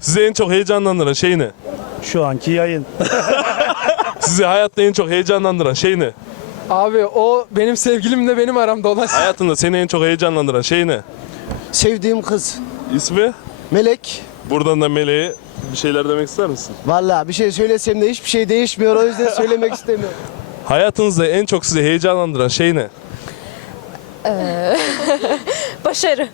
Sizi en çok heyecanlandıran şey ne? Şu anki yayın. Sizi hayatta en çok heyecanlandıran şey ne? Abi o benim sevgilimle benim aramda olan. Hayatında seni en çok heyecanlandıran şey ne? Sevdiğim kız. İsmi? Melek. Buradan da Meleğe bir şeyler demek ister misin? Vallahi bir şey söylesem de hiçbir şey değişmiyor. O yüzden söylemek istemiyorum. Hayatınızda en çok sizi heyecanlandıran şey ne? Başarı.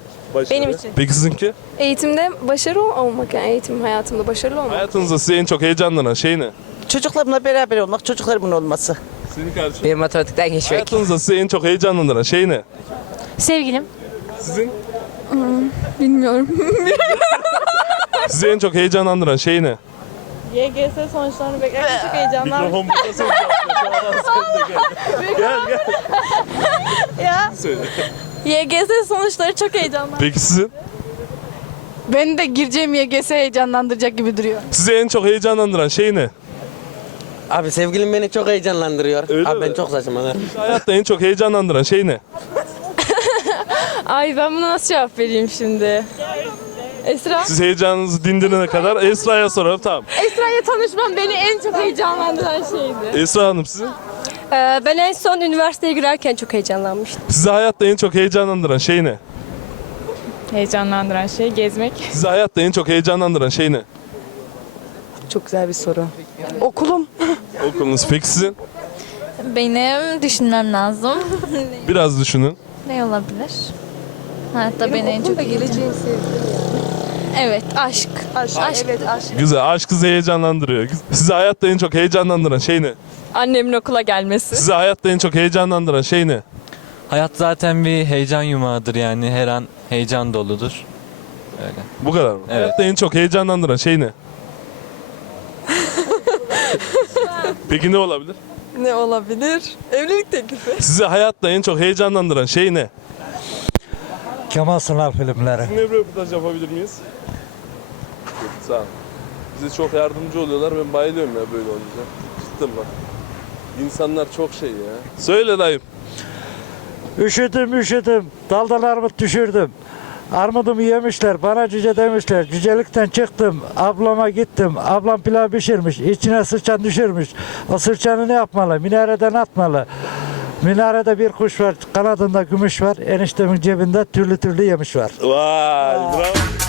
Benim için. Peki sizinki? Eğitimde başarı olmak, yani eğitim hayatımda başarılı olmak. Hayatınızda sizi en çok heyecanlanan şey ne? Çocuklarımla beraber olmak, çocuklarımın olması. Senin kardeşin? Benim matematikten geçmek. Hayatınızda sizi en çok heyecanlandıran şey ne? Sevgilim. Sizin? Bilmiyorum. Sizi en çok heyecanlandıran şey ne? YGS sonuçlarını beklerken çok heyecanlandım. Mikrofon burada sen Gel gel. Ya. Söyle. YGS sonuçları çok heyecanlandım. Peki sizin? Beni de gireceğim YGS heyecanlandıracak gibi duruyor. Sizi en çok heyecanlandıran şey ne? Abi sevgilim beni çok heyecanlandırıyor. Öyle abi mi? ben çok saçmalar. Hayatta en çok heyecanlandıran şey ne? Ay ben buna nasıl cevap vereyim şimdi? Esra? Siz heyecanınızı dindirene kadar Esra'ya soralım, tamam. Esra'ya tanışmam beni en çok heyecanlandıran şeydi. Esra Hanım sizin? Ben en son üniversiteye girerken çok heyecanlanmıştım. Sizi hayatta en çok heyecanlandıran şey ne? Heyecanlandıran şey gezmek. Sizi hayatta en çok heyecanlandıran şey ne? Çok güzel bir soru. Okulum. Okulunuz. Peki sizin? Benim düşünmem lazım. Biraz düşünün. Ne olabilir? Hayatta beni en çok Evet, aşk. Aşk. Evet aşk. Güzel. Aşk sizi heyecanlandırıyor. Sizi hayatta en çok heyecanlandıran şey ne? Annemin okula gelmesi. Sizi hayatta en çok heyecanlandıran şey ne? Hayat zaten bir heyecan yumağıdır yani her an heyecan doludur. Öyle. Bu kadar mı? Evet. Hayatta en çok heyecanlandıran şey ne? Peki ne olabilir? Ne olabilir? Evlilik teklifi. Sizi hayatta en çok heyecanlandıran şey ne? Kemal Sunal filmleri. Sizinle bir röportaj yapabilir miyiz? Sağ ol. Bize çok yardımcı oluyorlar. Ben bayılıyorum ya böyle olunca. Cidden bak. İnsanlar çok şey ya. Söyle dayım. Üşüdüm. Daldan armut düşürdüm. Armudumu yemişler, bana cüce demişler. Cücelikten çıktım, ablama gittim. Ablam pilav pişirmiş, içine sırçan düşürmüş. O sırçanı ne yapmalı? Minareden atmalı. Minarede bir kuş var, kanadında gümüş var. Eniştemin cebinde türlü türlü yemiş var. Vay bravo.